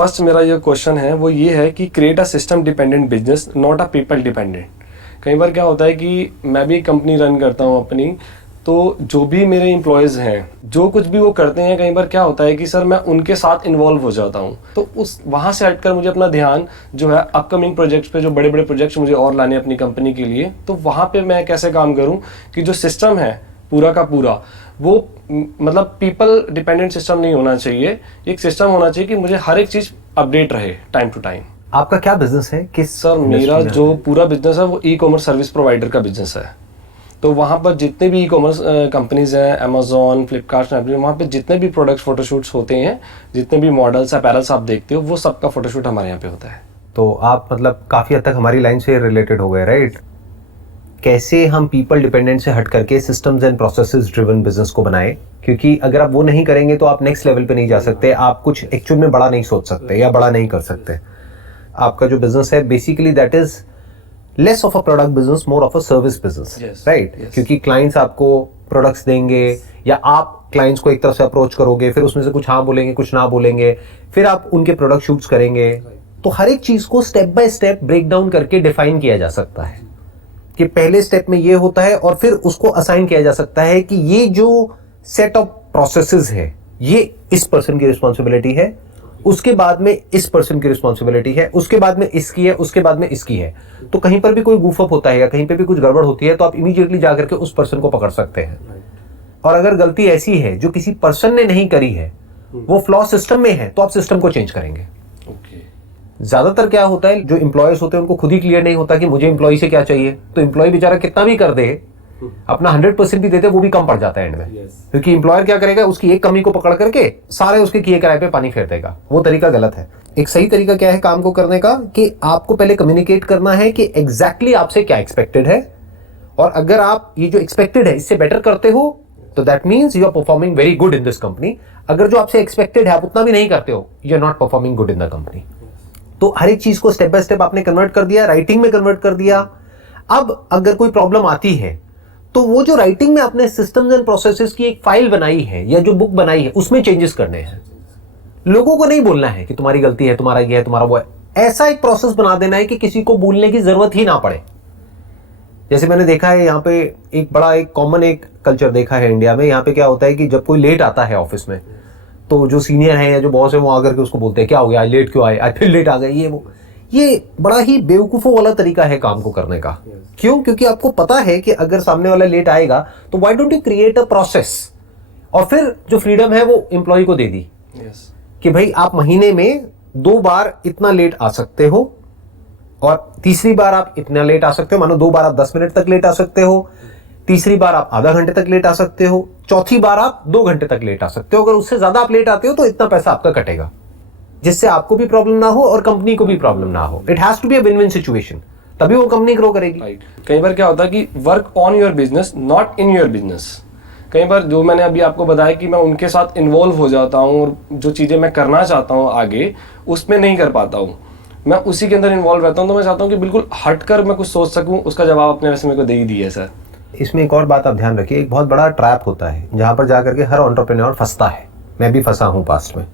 First मेरा ये question है वो ये है कि create a system dependent business not a people dependent. कई बार क्या होता है कि मैं भी कंपनी रन करता हूँ अपनी, तो जो भी मेरे एम्प्लॉयज़ हैं जो कुछ भी वो करते हैं, कई बार क्या होता है कि सर मैं उनके साथ इन्वॉल्व हो जाता हूँ, तो उस वहाँ से हटकर मुझे अपना ध्यान जो है अपकमिंग प्रोजेक्ट्स पे, जो बड़े बड़े प्रोजेक्ट्स मुझे और लाने अपनी कंपनी के लिए, तो वहाँ पे मैं कैसे काम करूँ कि जो सिस्टम है पूरा का पूरा वो मतलब पीपल डिपेंडेंट सिस्टम नहीं होना चाहिए। एक सिस्टम होना चाहिए कि मुझे हर एक चीज़ अपडेट रहे टाइम टू टाइम। आपका क्या बिजनेस है? किस सर मेरा जो पूरा बिजनेस है वो ई कॉमर्स सर्विस प्रोवाइडर का बिजनेस है। तो वहाँ पर जितने भी ई कॉमर्स कंपनीज हैं, अमेजोन, फ्लिपकार्ट, स्नैपडील, वहाँ पे जितने भी प्रोडक्ट्स फोटोशूट्स होते हैं, जितने भी मॉडल्स अपैरल्स आप देखते हो, वो सबका फोटोशूट हमारे यहाँ पे होता है। तो आप मतलब काफ़ी हद तक हमारी लाइन से रिलेटेड हो गए, राइट? कैसे हम पीपल डिपेंडेंट से हट करके systems and processes driven business को बनाएं, क्योंकि अगर आप वो नहीं करेंगे तो आप नेक्स्ट लेवल पे नहीं जा सकते, आप कुछ एक्चुअल में बड़ा नहीं सोच सकते या बड़ा नहीं कर सकते। आपका जो बिजनेस है basically that is less of a product business, more of a service business, right? क्योंकि क्लाइंट्स आपको प्रोडक्ट्स देंगे या आप क्लाइंट्स को एक तरफ से अप्रोच करोगे, फिर उसमें से कुछ हाँ बोलेंगे, कुछ ना बोलेंगे, फिर आप उनके प्रोडक्ट शूट्स करेंगे। तो हर एक चीज को step by step break down करके डिफाइन किया जा सकता है कि पहले स्टेप में ये होता है, और फिर उसको असाइन किया जा सकता है कि ये जो सेट ऑफ प्रोसेसेस है ये इस पर्सन की रिस्पॉन्सिबिलिटी है, उसके बाद में इस पर्सन की रिस्पॉन्सिबिलिटी है, उसके बाद में इसकी है, उसके बाद में इसकी है। तो कहीं पर भी कोई गूफ अप होता है या कहीं पर भी कुछ गड़बड़ होती है तो आप इमीडिएटली जाकर के उस पर्सन को पकड़ सकते हैं। और अगर गलती ऐसी है जो किसी पर्सन ने नहीं करी है, वो फ्लॉ सिस्टम में है, तो आप सिस्टम को चेंज करेंगे। ज्यादातर क्या होता है, जो एम्प्लॉयज होते हैं उनको खुद ही क्लियर नहीं होता कि मुझे एम्प्लॉय से क्या चाहिए, तो एम्प्लॉय बेचारा कितना भी कर दे, अपना 100% भी देते, वो भी कम पड़ जाता है एंड में। क्योंकि एम्प्लॉयर क्या करेगा, उसकी एक कमी को पकड़ करके सारे उसके किए कराए पे पानी फेर देगा। वो तरीका गलत है। एक सही तरीका क्या है काम को करने का, कि आपको पहले कम्युनिकेट करना है कि एग्जैक्टली आपसे क्या एक्सपेक्टेड है, और अगर आप ये जो एक्सपेक्टेड है इससे बेटर करते हो तो that means you are performing very good in this company. अगर जो आपसे एक्सपेक्टेड है आप उतना भी नहीं करते हो, you are not performing good in the company. तो हर एक चीज को स्टेप बाय स्टेप आपने कन्वर्ट कर दिया, राइटिंग में कन्वर्ट कर दिया। अब अगर कोई प्रॉब्लम आती है तो वो जो राइटिंग में आपने सिस्टम्स एंड प्रोसेसेस की एक फाइल बनाई है या जो बुक बनाई है उसमें चेंजेस करने हैं। लोगों को नहीं बोलना है कि तुम्हारी गलती है, तुम्हारा ये है, तुम्हारा वो है। ऐसा एक प्रोसेस बना देना है कि किसी को बोलने की जरूरत ही ना पड़े। जैसे मैंने देखा है यहाँ पे एक कॉमन एक कल्चर देखा है इंडिया में। यहाँ पे क्या होता है कि जब कोई लेट आता है ऑफिस में, तो जो सीनियर है या जो बॉस है वो आकर के उसको बोलते हैं क्या हो गया, आज लेट क्यों आए, आज फिर लेट आ गए, ये वो। ये बड़ा ही बेवकूफ़ों वाला तरीका है काम को करने का। क्यों? क्योंकि आपको पता है कि अगर सामने वाला लेट आएगा तो why don't you create a process, और फिर जो फ्रीडम है वो एम्प्लॉय को दे दी कि भाई आप महीने में 2 बार इतना लेट आ सकते हो, और तीसरी बार आप इतना लेट आ सकते हो, मानो 2 बार आप 10 मिनट तक लेट आ सकते हो, तीसरी बार आप आधा घंटे तक लेट आ सकते हो, चौथी बार आप 2 घंटे तक लेट आ सकते हो। अगर उससे ज्यादा आप लेट आते हो तो इतना पैसा आपका कटेगा, जिससे आपको भी प्रॉब्लम ना हो और कंपनी को भी प्रॉब्लम ना हो। It has to be a win win situation, तभी वो कंपनी ग्रो करेगी। राइट। कई बार क्या होता है कि work on your business not in your business. कई बार जो मैंने अभी आपको बताया कि मैं उनके साथ इन्वॉल्व हो जाता हूँ और जो चीज़ें मैं करना चाहता हूँ आगे उसमें नहीं कर पाता हूँ, मैं उसी के अंदर इन्वॉल्व रहता हूँ। तो मैं चाहता हूँ कि बिल्कुल हटकर मैं कुछ सोच सकूँ, उसका जवाब अपने वैसे मेरे को दे ही दिया है सर। इसमें एक और बात आप ध्यान रखिए, एक बहुत बड़ा ट्रैप होता है जहां पर जाकर के हर एंटरप्रेन्योर फंसता है। मैं भी फंसा हूं पास्ट में।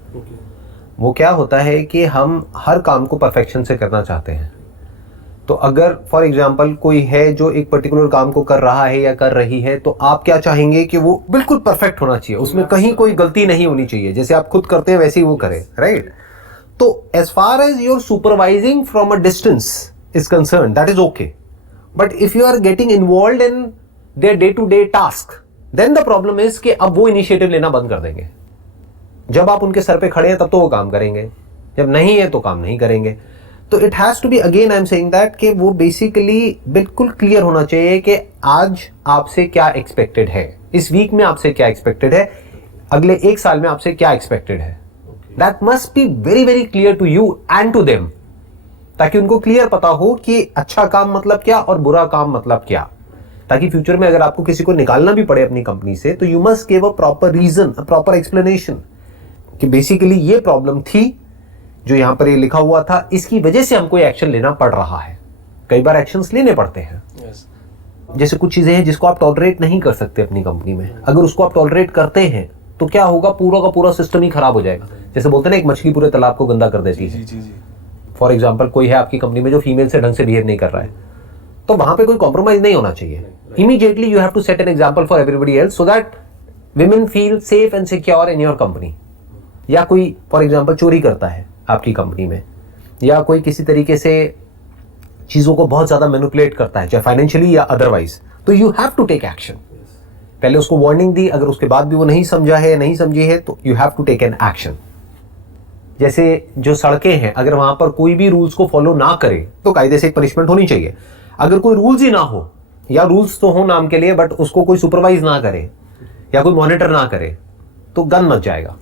वो क्या होता है कि हम हर काम को परफेक्शन से करना चाहते हैं। तो अगर फॉर एग्जांपल कोई है जो एक पर्टिकुलर काम को कर रहा है या कर रही है, तो आप क्या चाहेंगे कि वो बिल्कुल परफेक्ट होना चाहिए, उसमें कहीं कोई गलती नहीं होनी चाहिए, जैसे आप खुद करते हैं वैसे ही वो करे, राइट? तो as far as your supervising from a distance is concern, that is okay. But if you are getting involve in their day to day task, then the problem is कि अब वो इनिशिएटिव लेना बंद कर देंगे। जब आप उनके सर पे खड़े हैं तब तो वो काम करेंगे, जब नहीं है तो काम नहीं करेंगे। तो it has to be, again I am saying that, कि वो बेसिकली बिल्कुल क्लियर होना चाहिए कि आज आपसे क्या एक्सपेक्टेड है, इस वीक में आपसे क्या एक्सपेक्टेड है, अगले 1 साल में आपसे क्या एक्सपेक्टेड है। That must be very very clear to you and to them, ताकि उनको क्लियर पता हो कि अच्छा काम मतलब क्या और बुरा काम मतलब क्या, ताकि फ्यूचर में अगर आपको किसी को निकालना भी पड़े अपनी कंपनी से तो you must give a proper reason, a proper explanation कि बेसिकली ये प्रॉब्लम थी जो यहां पर ये लिखा हुआ था, इसकी वजह से हमको ये एक्शन लेना पड़ रहा है। कई बार एक्शंस लेने पड़ते हैं। जैसे कुछ चीजें हैं जिसको आप टॉलरेट नहीं कर सकते अपनी कंपनी में, अगर उसको आप टॉलरेट करते हैं तो क्या होगा, पूरा का पूरा सिस्टम ही खराब हो जाएगा। जैसे बोलते हैं ना, एक मछली पूरे तालाब को गंदा कर देती है। फॉर एग्जाम्पल, कोई है आपकी कंपनी में जो फीमेल से ढंग से बिहेव नहीं कर रहा है, तो वहां पे कोई कॉम्प्रोमाइज नहीं होना चाहिए। Immediately you have to set an example for everybody else, so that women feel safe and secure in your company. या कोई फॉर एग्जाम्पल चोरी करता है आपकी कंपनी में, या कोई किसी तरीके से चीजों को बहुत ज्यादा मैनिपुलेट करता है, चाहे फाइनेंशियली या अदरवाइज, तो you have to take action. पहले उसको वार्निंग दी, अगर उसके बाद भी वो नहीं समझा है, नहीं समझी है, तो you have to take an action. जैसे जो सड़कें हैं, अगर वहां पर कोई भी रूल्स को फॉलो ना करे तो कायदे से एक पनिशमेंट होनी चाहिए। अगर कोई रूल्स ही ना हो, या रूल्स तो हो नाम के लिए बट उसको कोई सुपरवाइज ना करे या कोई मॉनिटर ना करे, तो गन मच जाएगा।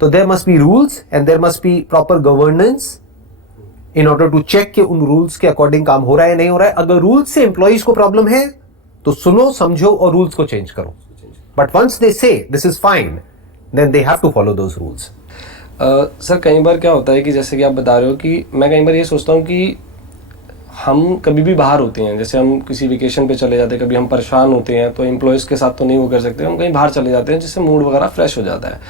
तो there must be rules and there must be proper governance in order to check कि उन रूल्स के अकॉर्डिंग काम हो रहा है नहीं हो रहा है। अगर रूल्स से एम्प्लॉइज को प्रॉब्लम है तो सुनो, समझो और रूल्स को चेंज करो। But once they say this is fine, then they have to follow those rules. Sir कई बार क्या होता है कि जैसे कि आप बता रहे हो कि मैं कई बार ये सोचता हूँ कि हम कभी भी बाहर होते हैं, जैसे हम किसी वेकेशन पे चले जाते हैं, कभी हम परेशान होते हैं तो एम्प्लॉयज़ के साथ तो नहीं वो कर सकते, हम कहीं बाहर चले जाते हैं जिससे मूड वगैरह फ्रेश हो जाता है।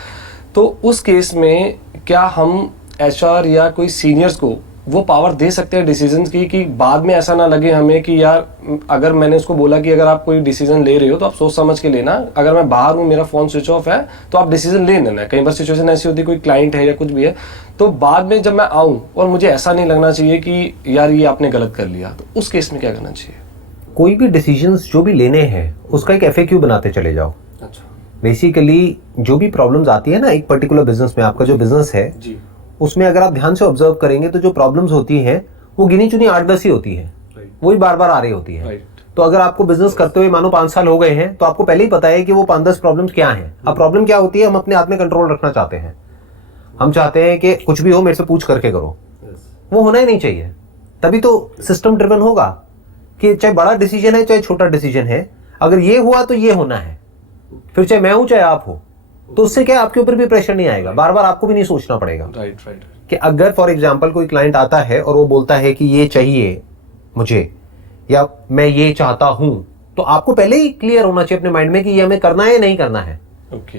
तो उस केस में क्या हम एचआर या कोई सीनियर्स को वो पावर दे सकते हैं डिसीजंस की, कि बाद में ऐसा ना लगे हमें कि यार अगर मैंने उसको बोला कि अगर आप कोई डिसीजन ले रहे हो तो आप सोच समझ के लेना, अगर मैं बाहर हूँ, मेरा फ़ोन स्विच ऑफ है, तो आप डिसीजन ले लेना। कई बार सिचुएशन ऐसी होती है, कोई क्लाइंट है या कुछ भी है, तो बाद में जब मैं आऊँ और मुझे ऐसा नहीं लगना चाहिए कि यार ये आपने गलत कर लिया, तो उस केस में क्या करना चाहिए? कोई भी डिसीजंस जो भी लेने हैं उसका एक FAQ बनाते चले जाओ। अच्छा, बेसिकली जो भी प्रॉब्लम्स आती है ना एक पर्टिकुलर बिजनेस में, आपका जो बिजनेस है जी, उसमें अगर आप ध्यान से ऑब्जर्व करेंगे तो जो प्रॉब्लम्स होती हैं वो गिनी चुनी 8-10 ही होती है, वही बार बार आ रही होती है। तो अगर आपको बिजनेस करते हुए मानो 5 साल हो गए हैं तो आपको पहले ही पता है कि वो 5-10 प्रॉब्लम्स क्या हैं। अब प्रॉब्लम क्या होती है, हम अपने हाथ में कंट्रोल रखना चाहते हैं, हम चाहते हैं कि कुछ भी हो मेरे से पूछ करके करो। वो होना ही नहीं चाहिए, तभी तो सिस्टम ड्रिवन होगा कि चाहे बड़ा डिसीजन है चाहे छोटा डिसीजन है, अगर ये हुआ तो ये होना है, फिर चाहे मैं हूं चाहे आप हो, तो उससे क्या आपके ऊपर भी प्रेशर नहीं आएगा, बार बार आपको भी नहीं सोचना पड़ेगा। राइट। कि अगर फॉर एग्जाम्पल कोई क्लाइंट आता है और वो बोलता है कि ये चाहिए मुझे या मैं ये चाहता हूं, तो आपको पहले ही क्लियर होना चाहिए अपने माइंड में कि ये हमें करना है नहीं करना है, ओके,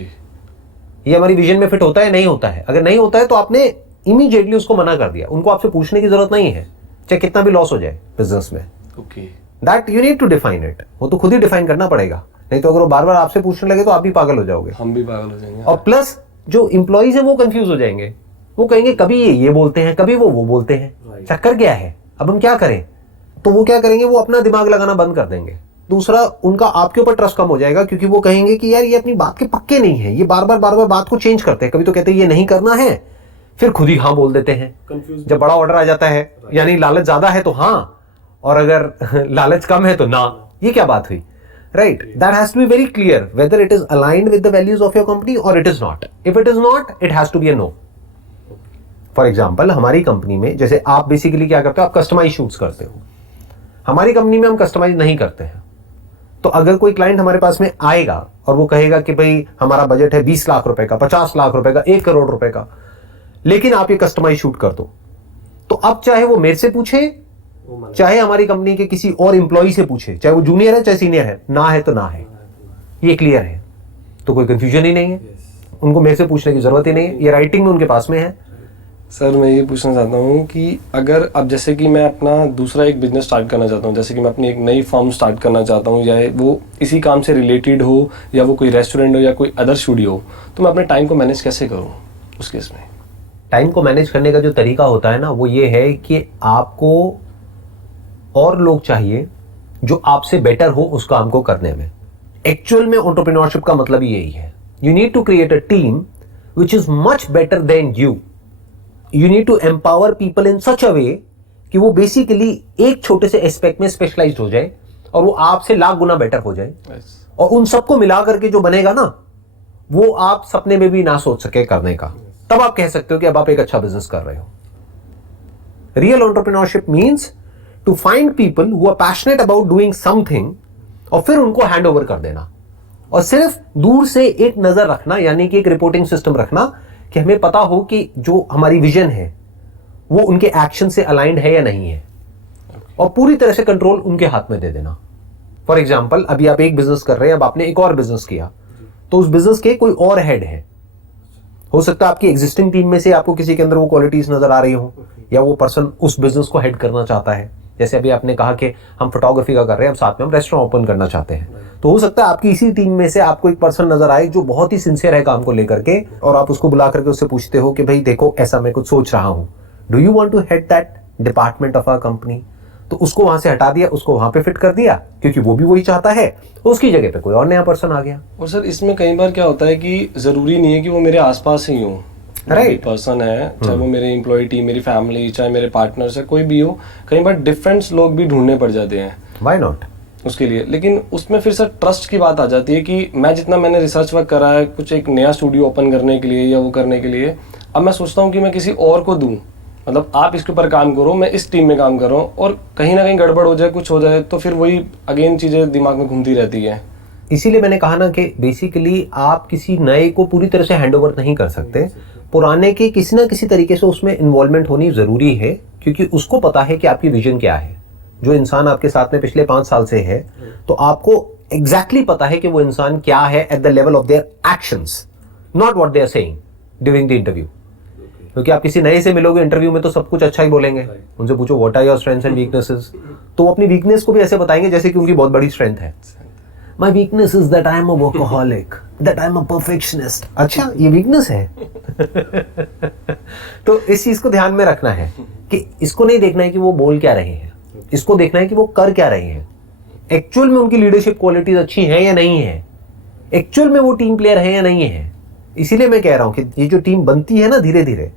ये हमारी विजन में फिट होता है नहीं होता है। अगर नहीं होता है तो आपने इमीडिएटली उसको मना कर दिया, उनको आपसे पूछने की जरूरत नहीं है, चाहे कितना भी लॉस हो जाए बिजनेस में। Okay, that you need to define it, वो तो खुद ही डिफाइन करना पड़ेगा, नहीं तो अगर वो बार बार आपसे पूछने लगे तो आप भी पागल हो जाओगे, हम भी पागल हो जाएंगे। और प्लस जो इंप्लॉइज है वो कंफ्यूज हो जाएंगे, वो कहेंगे कभी ये बोलते हैं कभी वो बोलते हैं, चक्कर क्या है, अब हम क्या करें। तो वो क्या करेंगे, वो अपना दिमाग लगाना बंद कर देंगे। दूसरा, उनका आपके ऊपर ट्रस्ट कम हो जाएगा, क्योंकि वो कहेंगे कि यार ये अपनी बात के पक्के नहीं है, ये बार बार बात को चेंज करते हैं, कभी तो कहते हैं ये नहीं करना है, फिर खुद ही हाँ बोल देते हैं। जब बड़ा ऑर्डर आ जाता है, यानी लालच ज्यादा है तो हाँ, और अगर लालच कम है तो ना, ये क्या बात हुई, right? That has to be very clear whether it is aligned with the values of your company or it is not. If it is not, it has to be a no. For example, हमारी company में जैसे आप basically क्या करते हो, आप customise shoots करते हो, हमारी कंपनी में हम कस्टमाइज नहीं करते हैं। तो अगर कोई क्लाइंट हमारे पास में आएगा और वो कहेगा कि भाई हमारा बजट है 20 लाख रुपए का, 50 लाख रुपए का, 1 करोड़ रुपए का, लेकिन आप ये कस्टमाइज शूट कर दो, तो अब चाहे वो मेरे से पूछे चाहे हमारी कंपनी के किसी और एम्प्लॉय से पूछे, चाहे वो जूनियर है चाहे सीनियर है, ना है तो ना है, ये क्लियर है, तो कोई कंफ्यूजन ही नहीं है, उनको मेरे से पूछने की जरूरत ही नहीं है, ये राइटिंग में उनके पास में है। सर मैं ये पूछना चाहता हूँ कि अगर अब जैसे कि मैं अपना दूसरा एक बिजनेस स्टार्ट करना चाहता हूँ, जैसे कि मैं अपनी एक नई फर्म स्टार्ट करना चाहता हूँ, या वो इसी काम से रिलेटेड हो या वो कोई रेस्टोरेंट हो या कोई अदर स्टूडियो हो, तो मैं अपने टाइम को मैनेज कैसे करूँ उस केस में? टाइम को मैनेज करने का जो तरीका होता है ना, वो ये है कि आपको और लोग चाहिए जो आपसे बेटर हो उस काम को करने में। एक्चुअल में एंटरप्रेन्योरशिप का मतलब यही है, you need to create a team which is much better than you. You need to empower people in such a way कि वो बेसिकली एक छोटे से एस्पेक्ट में स्पेशलाइज्ड हो जाए और वो आपसे लाख गुना बेटर हो जाए, और उन सबको मिला करके जो बनेगा ना, वो आप सपने में भी ना सोच सके करने का, तब आप कह सकते हो कि अब आप एक अच्छा बिजनेस कर रहे हो। Real entrepreneurship means to find people who are passionate about doing something और फिर उनको हैंड ओवर कर देना, और सिर्फ दूर से एक नजर रखना, यानी कि एक रिपोर्टिंग सिस्टम रखना कि हमें पता हो कि जो हमारी विजन है वो उनके एक्शन से अलाइंड है या नहीं है, और पूरी तरह से कंट्रोल उनके हाथ में दे देना। फॉर एग्जाम्पल, अभी आप एक बिजनेस कर रहे हैं, अब आपने एक और बिजनेस किया, तो उस बिजनेस के कोई और हेड है। हो सकता है आपकी एग्जिस्टिंग टीम में से आपको किसी के अंदर वो क्वालिटीज नजर आ रही हो, या वो पर्सन उस बिजनेस को हेड करना चाहता है। जैसे अभी आपने कहा कि हम फोटोग्राफी का कर रहे हैं, अब साथ में हम रेस्टोरेंट ओपन करना चाहते हैं, तो हो सकता है आपकी इसी टीम में से आपको एक पर्सन नजर आए जो बहुत ही सिंसियर है काम को लेकर के, और आप उसको बुला करके उससे पूछते हो कि भाई देखो ऐसा मैं कुछ सोच रहा हूं, do you want to head that department of our company. तो उसको वहां से हटा दिया, उसको वहां पे फिट कर दिया, क्योंकि वो भी वही चाहता है, उसकी जगह पे कोई और नया पर्सन आ गया। और सर इसमें कई बार क्या होता है कि जरूरी नहीं है कि वो मेरे आसपास ही हो, Right. पर्सन है, चाहे वो मेरे एम्प्लॉय टीम, मेरी फैमिली, चाहे मेरे पार्टनर्स है, कोई भी हो, कई बार डिफरेंट लोग भी ढूंढने पड़ जाते हैं व्हाई नॉट उसके लिए। लेकिन उसमें फिर सर ट्रस्ट की बात आ जाती है कि मैंने रिसर्च वर्क करा है कुछ एक नया स्टूडियो ओपन करने के लिए या वो करने के लिए, अब मैं सोचता हूँ कि मैं किसी और को दूँ, मतलब आप इसके ऊपर काम करो, मैं इस टीम में काम कर रहा हूँ, और कहीं ना कहीं गड़बड़ हो जाए, कुछ हो जाए, तो फिर वही अगेन चीज़ें दिमाग में घूमती रहती है। इसीलिए मैंने कहा ना कि बेसिकली आप किसी नए को पूरी तरह से हैंडओवर नहीं कर सकते, पुराने की किसी ना किसी तरीके से उसमें इन्वॉल्वमेंट होनी जरूरी है, क्योंकि उसको पता है कि आपकी विजन क्या है। जो इंसान आपके साथ में पिछले 5 साल से है, तो आपको एग्जैक्टली पता है कि वो इंसान क्या है at the level of their actions, not what they are saying during the interview. क्योंकि आप किसी नए से मिलोगे इंटरव्यू में तो सब कुछ अच्छा ही बोलेंगे, उनसे पूछो what are your strengths and weaknesses, तो वो अपनी वीकनेस को भी ऐसे बताएंगे जैसे कि उनकी बहुत बड़ी स्ट्रेंथ है। My weakness is that I am a workaholic, that I am a perfectionist. अच्छा, ये वीकनेस है। तो इस चीज को ध्यान में रखना है कि इसको नहीं देखना है कि वो बोल क्या रहे हैं, इसको देखना है कि वो कर क्या रहे हैं, एक्चुअल में उनकी लीडरशिप क्वालिटीज अच्छी हैं या नहीं है, एक्चुअल में वो टीम प्लेयर है या नहीं है। इसीलिए मैं कह रहा हूं कि ये जो टीम बनती है ना धीरे धीरे,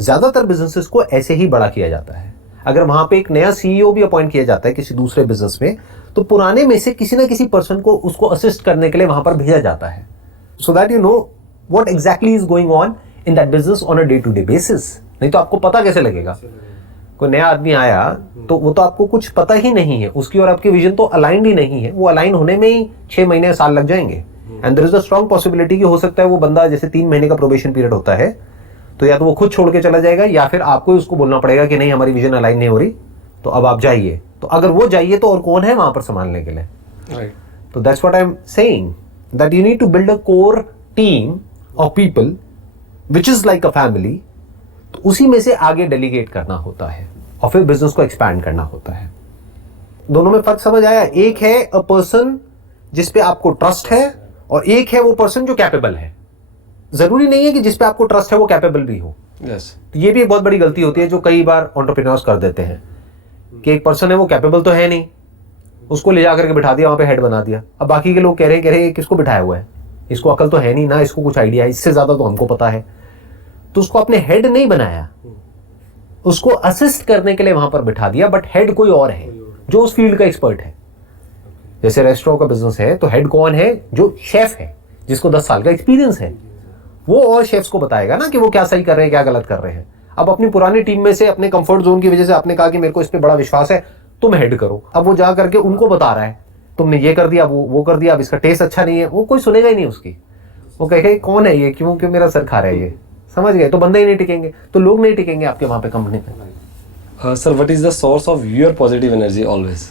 ज्यादातर बिजनेसेस को ऐसे ही बड़ा किया जाता है। अगर वहां पे एक नया सीईओ भी अपॉइंट किया जाता है किसी दूसरे बिजनेस में, तो पुराने में से किसी ना किसी पर्सन को उसको असिस्ट करने के लिए वहां पर भेजा जाता है, so that you know what exactly is going on in that business on a day to day basis. नहीं तो आपको पता कैसे लगेगा? कोई नया आदमी आया तो वो तो आपको कुछ पता ही नहीं है, उसकी और आपकी विजन तो अलाइंड ही नहीं है, वो अलाइन होने में ही 6 महीने साल लग जाएंगे। And there is a strong possibility कि हो सकता है वो बंदा, जैसे 3 महीने का प्रोबेशन पीरियड होता है, तो या तो वो खुद छोड़ के चला जाएगा या फिर आपको ही उसको बोलना पड़ेगा कि नहीं हमारी विजन अलाइन नहीं हो रही, तो अब आप जाइए। तो अगर वो जाइए तो और कौन है वहां पर संभालने के लिए? राइट। तो that's what I am saying, that you need to build a core team of people which is like a family. तो उसी में से आगे डेलीगेट करना होता है और फिर बिजनेस को एक्सपैंड करना होता है। दोनों में फर्क समझ आया? एक है अ पर्सन जिस पे आपको ट्रस्ट है, और एक है वो पर्सन जो कैपेबल है। जरूरी नहीं है कि जिस पे आपको ट्रस्ट है वो कैपेबल भी हो। यस। तो ये भी एक बहुत बड़ी गलती होती है जो कई बार एंटरप्रेन्योर्स कर देते हैं कि एक पर्सन है वो कैपेबल तो है नहीं, उसको ले जाकर के बिठा दिया, वहां पे हेड बना दिया। अब बाकी के लोग कह रहे हैं किसको बिठाया हुआ है, इसको अकल तो है नहीं ना, इसको कुछ आइडिया है, इससे ज्यादा तो हमको पता है। तो उसको आपने हेड नहीं बनाया, उसको असिस्ट करने के लिए वहां पर बिठा दिया, बट हेड कोई और है जो उस फील्ड का एक्सपर्ट है। जैसे रेस्टोरेंट का बिजनेस है तो हेड कौन है? जो शेफ है, जिसको 10 साल का एक्सपीरियंस है, वो और शेफ्स को बताएगा ना कि वो क्या सही कर रहे हैं क्या गलत कर रहे हैं। अब अपनी पुरानी टीम में से अपने कंफर्ट जोन की वजह से आपने कहा कि मेरे को इस पे बड़ा विश्वास है, तुम हेड करो। अब वो जा करके उनको बता रहा है तुमने ये कर दिया, वो कर दिया, अब इसका टेस्ट अच्छा नहीं है, वो कोई सुनेगा ही नहीं उसकी। वो कहेगा कौन है ये, क्यों क्यों मेरा सर खा रहा है ये, समझ गए? तो बंदे ही नहीं टिकेंगे, तो लोग नहीं टिकेंगे आपके वहां पे कंपनी में। Sir what is the source of your positive energy always?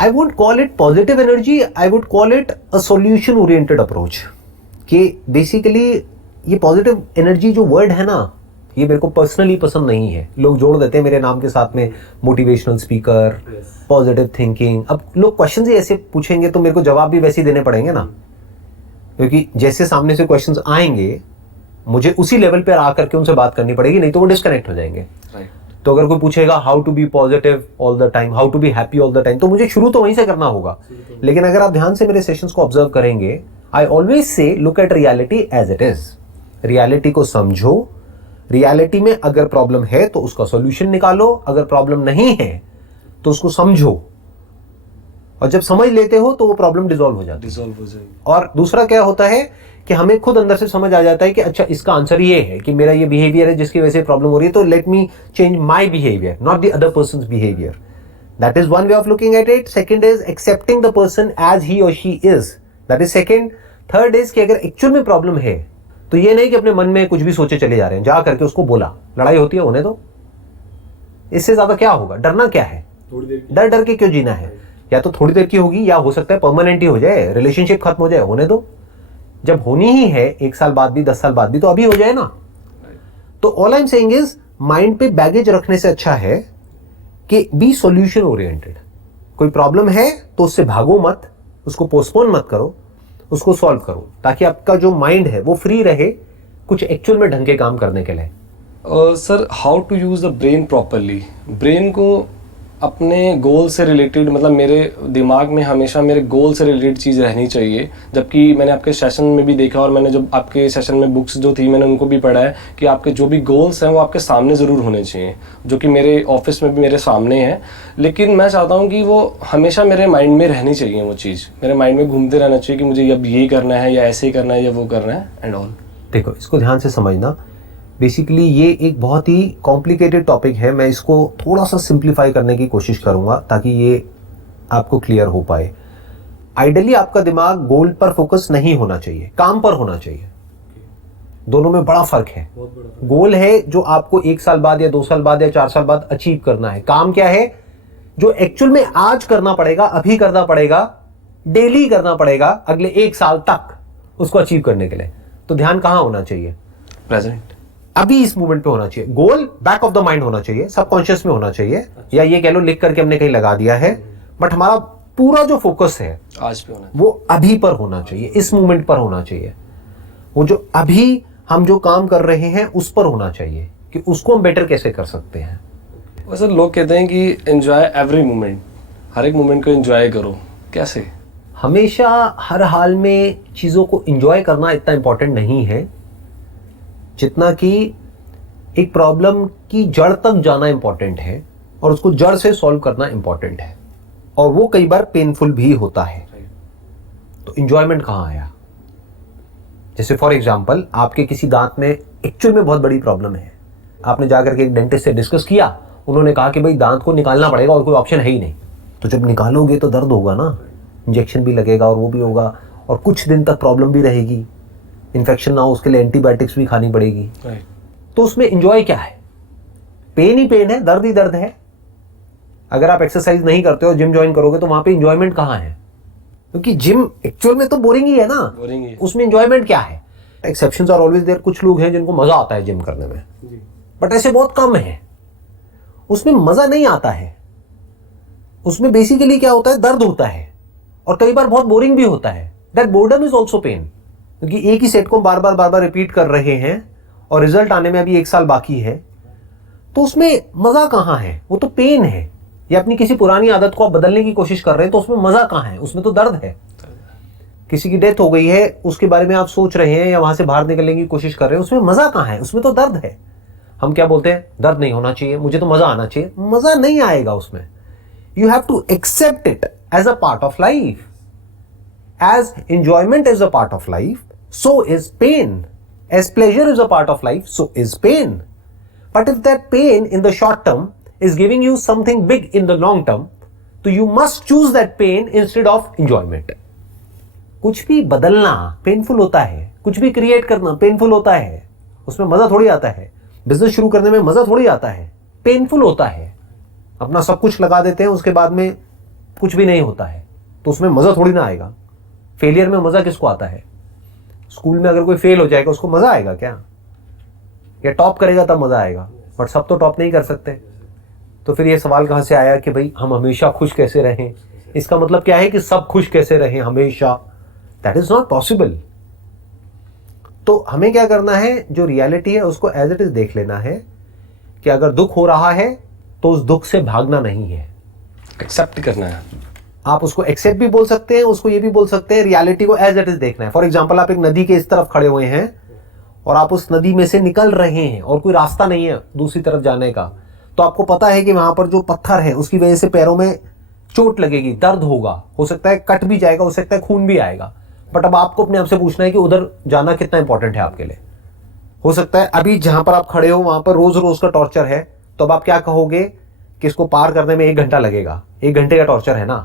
I would call it positive energy, I would call it a solution oriented approach. कि बेसिकली ये पॉजिटिव एनर्जी जो वर्ड है ना, ये मेरे को पर्सनली पसंद नहीं है। लोग जोड़ देते हैं मेरे नाम के साथ में मोटिवेशनल स्पीकर, पॉजिटिव थिंकिंग। अब लोग क्वेश्चन ही ऐसे पूछेंगे तो मेरे को जवाब भी वैसे ही देने पड़ेंगे ना, क्योंकि जैसे सामने से क्वेश्चंस आएंगे मुझे उसी लेवल पर आकर के उनसे बात करनी पड़ेगी, नहीं तो वो डिस्कनेक्ट हो जाएंगे। तो अगर कोई पूछेगा how to be positive all the time, how to be happy all the time, तो मुझे शुरू तो वहीं से करना होगा। लेकिन अगर आप ध्यान से मेरे सेशंस को ऑब्जर्व करेंगे, I always say look at reality as it is. Reality को समझो, रियलिटी में अगर प्रॉब्लम है तो उसका सॉल्यूशन निकालो, अगर प्रॉब्लम नहीं है तो उसको समझो, और जब समझ लेते हो तो वो प्रॉब्लम डिसॉल्व हो जाती है। और दूसरा क्या होता है कि हमें खुद अंदर से समझ आ जाता है कि अच्छा इसका आंसर ये है कि मेरा ये बिहेवियर है जिसकी वजह से प्रॉब्लम हो रही है, तो let me change my behaviour, not the other person's behaviour. That is one way of looking at it. Second is accepting the person as he और she is, that is second. Third is कि अगर actual में problem है तो ये नहीं कि अपने मन में कुछ भी सोचे चले जा रहे हैं, जा करके उसको बोला, लड़ाई होती है होने दो, इससे ज्यादा क्या होगा? डरना क्या है? डर डर के क्यों जीना है? या तो थोड़ी देर की होगी, या हो सकता है परमानेंट ही हो जाए, रिलेशनशिप खत्म हो जाए, होने दो। जब होनी ही है 1 साल बाद भी 10 साल बाद भी, तो अभी हो जाए ना। तो all I am saying is mind पे बैगेज रखने से अच्छा है कि बी सॉल्यूशन ओरिएंटेड। कोई प्रॉब्लम है तो उससे भागो मत, उसको पोस्टपोन मत करो, उसको सॉल्व करो, ताकि आपका जो माइंड है वो फ्री रहे कुछ एक्चुअल में ढंग के काम करने के लिए। Sir, how to use the brain properly. Brain को अपने गोल से रिलेटेड, मतलब मेरे दिमाग में हमेशा मेरे गोल से रिलेटेड चीज़ रहनी चाहिए। जबकि मैंने आपके सेशन में भी देखा, और मैंने जब आपके सेशन में बुक्स जो थी मैंने उनको भी पढ़ा है कि आपके जो भी गोल्स हैं वो आपके सामने ज़रूर होने चाहिए, जो कि मेरे ऑफिस में भी मेरे सामने हैं। लेकिन मैं चाहता हूँ कि वो हमेशा मेरे माइंड में रहनी चाहिए, वो चीज़ मेरे माइंड में घूमते रहना चाहिए कि मुझे अब ये करना है या ऐसे ही करना है या वो करना है एंड ऑल। देखो, इसको ध्यान से समझना। बेसिकली ये एक बहुत ही कॉम्प्लिकेटेड टॉपिक है। मैं इसको थोड़ा सा सिंप्लीफाई करने की कोशिश करूंगा ताकि ये आपको क्लियर हो पाए। आइडियली आपका दिमाग गोल पर फोकस नहीं होना चाहिए, काम पर होना चाहिए। दोनों में बड़ा फर्क है। गोल है जो आपको 1 साल बाद या 2 साल बाद या 4 साल बाद अचीव करना है। काम क्या है? जो एक्चुअल में आज करना पड़ेगा, अभी करना पड़ेगा, डेली करना पड़ेगा अगले 1 साल तक उसको अचीव करने के लिए। तो ध्यान कहां होना चाहिए? प्रेजेंट, अभी इस मूवमेंट पे होना चाहिए। गोल बैक ऑफ द माइंड होना चाहिए, सबकॉन्शियस में होना चाहिए, या ये कह लो लिख करके हमने कहीं लगा दिया है, बट हमारा पूरा जो फोकस है आज पे होना है। वो अभी पर होना चाहिए, इस मूवमेंट पर होना चाहिए। वो जो अभी हम जो काम कर रहे हैं उस पर होना चाहिए कि उसको हम बेटर कैसे कर सकते हैं। वैसे लोग कहते हैं कि एंजॉय एवरी मोमेंट, हर एक मोमेंट को एंजॉय करो। कैसे? हमेशा हर हाल में चीज़ों को एंजॉय करना इतना इंपॉर्टेंट नहीं है जितना कि एक प्रॉब्लम की जड़ तक जाना इंपॉर्टेंट है और उसको जड़ से सॉल्व करना इंपॉर्टेंट है, और वो कई बार पेनफुल भी होता है। तो एंजॉयमेंट कहाँ आया? जैसे फॉर एग्जांपल, आपके किसी दांत में एक्चुअल में बहुत बड़ी प्रॉब्लम है, आपने जाकर के एक डेंटिस्ट से डिस्कस किया, उन्होंने कहा कि भाई दांत को निकालना पड़ेगा और कोई ऑप्शन है ही नहीं। तो जब निकालोगे तो दर्द होगा ना, इंजेक्शन भी लगेगा और वो भी होगा, और कुछ दिन तक प्रॉब्लम भी रहेगी, इन्फेक्शन ना हो उसके लिए एंटीबायोटिक्स भी खानी पड़ेगी। तो उसमें एंजॉय क्या है? पेन ही पेन है, दर्द ही दर्द है। अगर आप एक्सरसाइज नहीं करते हो, जिम ज्वाइन करोगे, तो वहां पे एंजॉयमेंट कहाँ है? क्योंकि जिम एक्चुअल में तो बोरिंग ही है ना, बोरिंग ही है। उसमें एंजॉयमेंट क्या है? Exceptions are always there. कुछ लोग हैं जिनको मजा आता है जिम करने में, बट ऐसे बहुत कम है। उसमें मजा नहीं आता है, उसमें बेसिकली क्या होता है? दर्द होता है, और कई बार बहुत बोरिंग भी होता है। That boredom is also pain, क्योंकि एक ही सेट को बार बार रिपीट कर रहे हैं और रिजल्ट आने में अभी 1 साल बाकी है। तो उसमें मजा कहाँ है? वो तो पेन है। या अपनी किसी पुरानी आदत को आप बदलने की कोशिश कर रहे हैं, तो उसमें मजा कहाँ है? उसमें तो दर्द है। किसी की डेथ हो गई है, उसके बारे में आप सोच रहे हैं या वहां से बाहर निकलने की कोशिश कर रहे हैं, उसमें मजा कहाँ है? उसमें तो दर्द है। हम क्या बोलते हैं? दर्द नहीं होना चाहिए, मुझे तो मजा आना चाहिए। मजा नहीं आएगा उसमें। You have to accept it as a part of life. As enjoyment is a part of life, so is pain. As pleasure is a part of life, so is pain. But if that pain in the short term is giving you something big in the long term, तो you must choose that pain instead of enjoyment. कुछ भी बदलना painful होता है, कुछ भी create करना painful होता है, उसमें मजा थोड़ी आता है। बिजनेस शुरू करने में मजा थोड़ी आता है, पेनफुल होता है। अपना सब कुछ लगा देते हैं, उसके बाद में कुछ भी नहीं होता है, तो उसमें मजा थोड़ी ना आएगा। फेलियर में मजा किसको आता है? स्कूल में अगर कोई फेल हो जाएगा उसको मजा आएगा क्या? या टॉप करेगा तब मजा आएगा? बट सब तो टॉप नहीं कर सकते। तो फिर ये सवाल कहां से आया कि भाई हम हमेशा खुश कैसे रहें? इसका मतलब क्या है कि सब खुश कैसे रहें हमेशा? That is not possible. तो हमें क्या करना है? जो रियलिटी है उसको एज इट इज देख लेना है कि अगर दुख हो रहा है तो उस दुख से भागना नहीं है, एक्सेप्ट करना है। आप उसको एक्सेप्ट भी बोल सकते हैं, उसको ये भी बोल सकते हैं, रियलिटी को एज इट इज देखना है। फॉर एग्जांपल, आप एक नदी के इस तरफ खड़े हुए हैं और आप उस नदी में से निकल रहे हैं और कोई रास्ता नहीं है दूसरी तरफ जाने का, तो आपको पता है कि वहां पर जो पत्थर है उसकी वजह से पैरों में चोट लगेगी, दर्द होगा, हो सकता है कट भी जाएगा, हो सकता है खून भी आएगा। बट अब आपको अपने आप से पूछना है कि उधर जाना कितना इंपॉर्टेंट है आपके लिए। हो सकता है अभी जहां पर आप खड़े हो वहां पर रोज रोज का टॉर्चर है, तो अब आप क्या कहोगे कि इसको पार करने में 1 घंटा लगेगा, 1 घंटे का टॉर्चर है ना,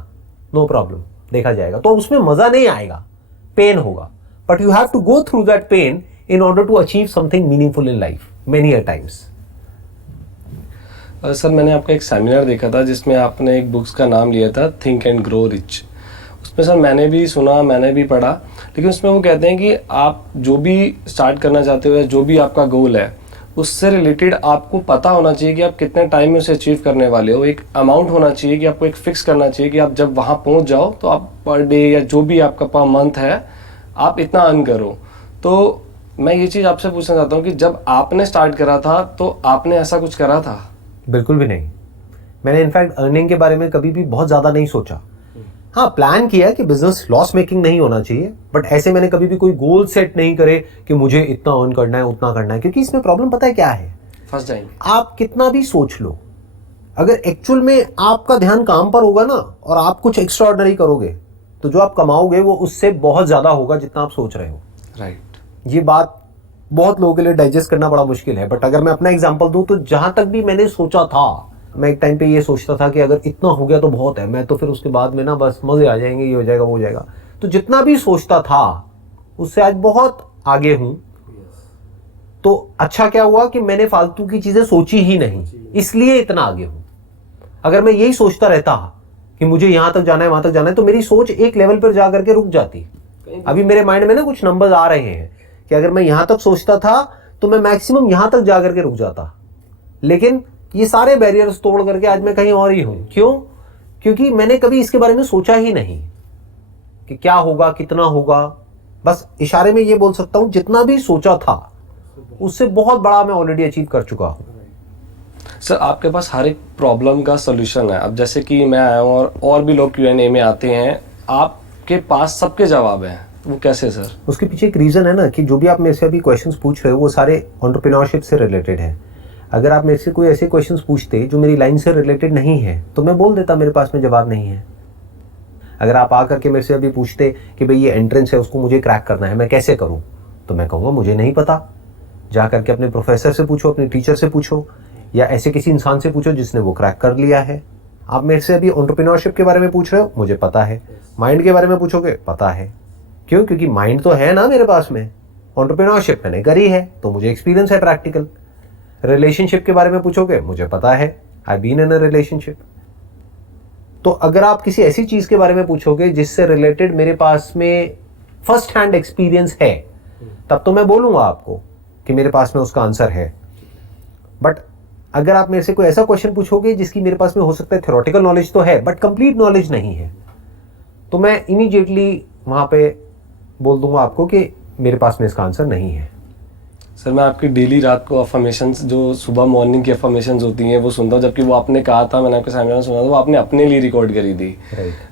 नो प्रॉब्लम, देखा जाएगा। तो उसमें मजा नहीं आएगा, पेन होगा। But you have to go through that pain in order to achieve something meaningful in life many a times. Sir, मैंने आपका एक सेमिनार देखा था जिसमें आपने एक बुक्स का नाम लिया था थिंक एंड ग्रो रिच। उसमें सर मैंने भी सुना, मैंने भी पढ़ा, लेकिन उसमें वो कहते हैं कि आप जो भी स्टार्ट करना चाहते हो या जो भी आपका गोल है उससे रिलेटेड आपको पता होना चाहिए कि आप कितने टाइम में उसे अचीव करने वाले हो। एक अमाउंट होना चाहिए कि आपको एक फिक्स करना चाहिए कि आप जब वहाँ पहुँच जाओ तो आप पर डे या जो भी आपका पर मंथ है आप इतना अर्न करो। तो मैं ये चीज़ आपसे पूछना चाहता हूँ कि जब आपने स्टार्ट करा था तो आपने ऐसा कुछ करा था? बिल्कुल भी नहीं। मैंने इनफैक्ट अर्निंग के बारे में कभी भी बहुत ज़्यादा नहीं सोचा। हाँ, प्लान किया कि बिजनेस लॉस मेकिंग नहीं होना चाहिए, बट ऐसे मैंने कभी भी कोई गोल सेट नहीं करे कि मुझे इतना अर्न करना है, उतना करना है। क्योंकि इसमें प्रॉब्लम पता है क्या है? फर्स्ट टाइम आप कितना भी सोच लो, अगर एक्चुअल में आपका ध्यान काम पर होगा ना और आप कुछ एक्स्ट्रा ऑर्डिनरी करोगे तो जो आप कमाओगे वो उससे बहुत ज़्यादा होगा जितना आप सोच रहे हो। राइट। ये बात बहुत लोगों के लिए डाइजेस्ट करना बड़ा मुश्किल है, बट अगर मैं अपना एग्जांपल दूं तो जहां तक भी मैंने सोचा था, मैं एक टाइम पे ये सोचता था कि अगर इतना हो गया तो बहुत है, मैं तो फिर उसके बाद में ना बस मजे आ जाएंगे, ये हो जाएगा वो हो जाएगा। तो जितना भी सोचता था उससे आज बहुत आगे हूं। तो अच्छा क्या हुआ कि मैंने फालतू की चीजें सोची ही नहीं, इसलिए इतना आगे हूं। अगर मैं यही सोचता रहता कि मुझे यहां तक जाना है वहां तक जाना है तो मेरी सोच एक लेवल पर जा करके रुक जाती। अभी मेरे माइंड में ना कुछ नंबर्स आ रहे हैं कि अगर मैं यहां तक सोचता था तो मैं मैक्सिमम यहां तक जा करके रुक जाता, लेकिन ये सारे बैरियर्स तोड़ करके आज मैं कहीं और ही हूं। क्यों? क्योंकि मैंने कभी इसके बारे में सोचा ही नहीं कि क्या होगा, कितना होगा। बस इशारे में ये बोल सकता हूं जितना भी सोचा था उससे बहुत बड़ा मैं ऑलरेडी अचीव कर चुका हूं। सर आपके पास हर एक प्रॉब्लम का सोल्यूशन है। अब जैसे कि मैं आया हूँ और भी लोग Q&A में आते हैं, आपके पास सबके जवाब हैं, वो कैसे सर? उसके पीछे एक रीज़न है ना कि जो भी आप मेरे से अभी क्वेश्चंस पूछ रहे हो वो सारे एंटरप्रेन्योरशिप से रिलेटेड है। अगर आप मेरे से कोई ऐसे क्वेश्चंस पूछते जो मेरी लाइन से रिलेटेड नहीं है तो मैं बोल देता मेरे पास में जवाब नहीं है। अगर आप आकर के मेरे से अभी पूछते कि भाई ये एंट्रेंस है उसको मुझे क्रैक करना है, मैं कैसे करूँ, तो मैं कहूँगा मुझे नहीं पता। जा करके अपने प्रोफेसर से पूछो, अपने टीचर से पूछो, या ऐसे किसी इंसान से पूछो जिसने वो क्रैक कर लिया है। आप मेरे से अभी एंटरप्रेन्योरशिप के बारे में पूछ रहे हो, मुझे पता है। माइंड के बारे में पूछोगे, पता है। क्यों? क्योंकि माइंड तो है ना मेरे पास में, एंटरप्रेन्योरशिप मैंने करी है तो मुझे एक्सपीरियंस है प्रैक्टिकल। रिलेशनशिप के बारे में पूछोगे, मुझे पता है, I been in a relationship. तो अगर आप किसी ऐसी चीज के बारे में पूछोगे जिससे रिलेटेड मेरे पास में फर्स्ट हैंड एक्सपीरियंस है, तब तो मैं बोलूंगा आपको कि मेरे पास में उसका आंसर है। बट अगर आप मेरे से कोई ऐसा क्वेश्चन पूछोगे जिसकी मेरे पास में हो सकता है थ्योरेटिकल नॉलेज तो है बट कंप्लीट नॉलेज नहीं है, तो मैं इमीडिएटली वहां पे बोल दूंगा आपको कि मेरे पास में इसका आंसर नहीं है। सर मैं आपकी डेली रात को अफर्मेशंस, जो सुबह मॉर्निंग की अफर्मेशंस होती हैं, वो सुनता हूँ। जबकि वो आपने कहा था, मैंने आपके सामने सुना था, वो आपने अपने लिए रिकॉर्ड करी थी।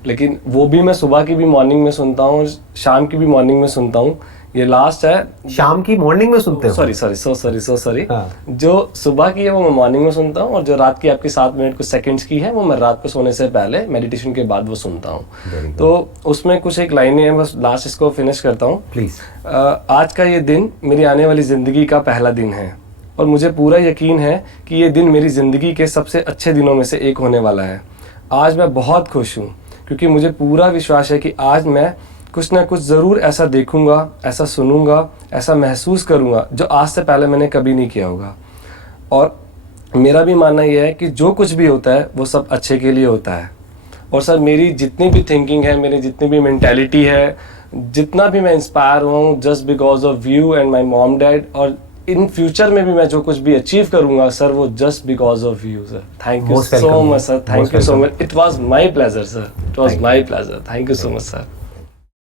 लेकिन वो भी मैं सुबह की भी मॉर्निंग में सुनता हूँ, शाम की भी मॉर्निंग में सुनता हूँ। ये लास्ट है शाम की मॉर्निंग में सुनते हो? सॉरी। जो सुबह की है वो मैं मॉर्निंग में सुनता हूँ, और जो रात की आपकी 7 मिनट कुछ सेकंड्स की है वो मैं रात को सोने से पहले मेडिटेशन के बाद वो सुनता हूँ। तो उसमें कुछ एक लाइनें हैं, बस लास्ट इसको फिनिश करता हूँ। प्लीज। आज का ये दिन मेरी आने वाली ज़िंदगी का पहला दिन है और मुझे पूरा यकीन है कि ये दिन मेरी ज़िंदगी के सबसे अच्छे दिनों में से एक होने वाला है। आज मैं बहुत खुश हूँ क्योंकि मुझे पूरा विश्वास है कि आज मैं कुछ ना कुछ ज़रूर ऐसा देखूंगा, ऐसा सुनूंगा, ऐसा महसूस करूंगा जो आज से पहले मैंने कभी नहीं किया होगा। और मेरा भी मानना यह है कि जो कुछ भी होता है वो सब अच्छे के लिए होता है। और सर मेरी जितनी भी थिंकिंग है, मेरी जितनी भी मेंटालिटी है, जितना भी मैं इंस्पायर हुआ हूँ just because of you and my mom dad, और इन फ्यूचर में भी मैं जो कुछ भी अचीव करूंगा सर वो just because of you sir. Thank you so much sir, thank you so much. It was my pleasure sir, it was my pleasure. Thank you so much sir.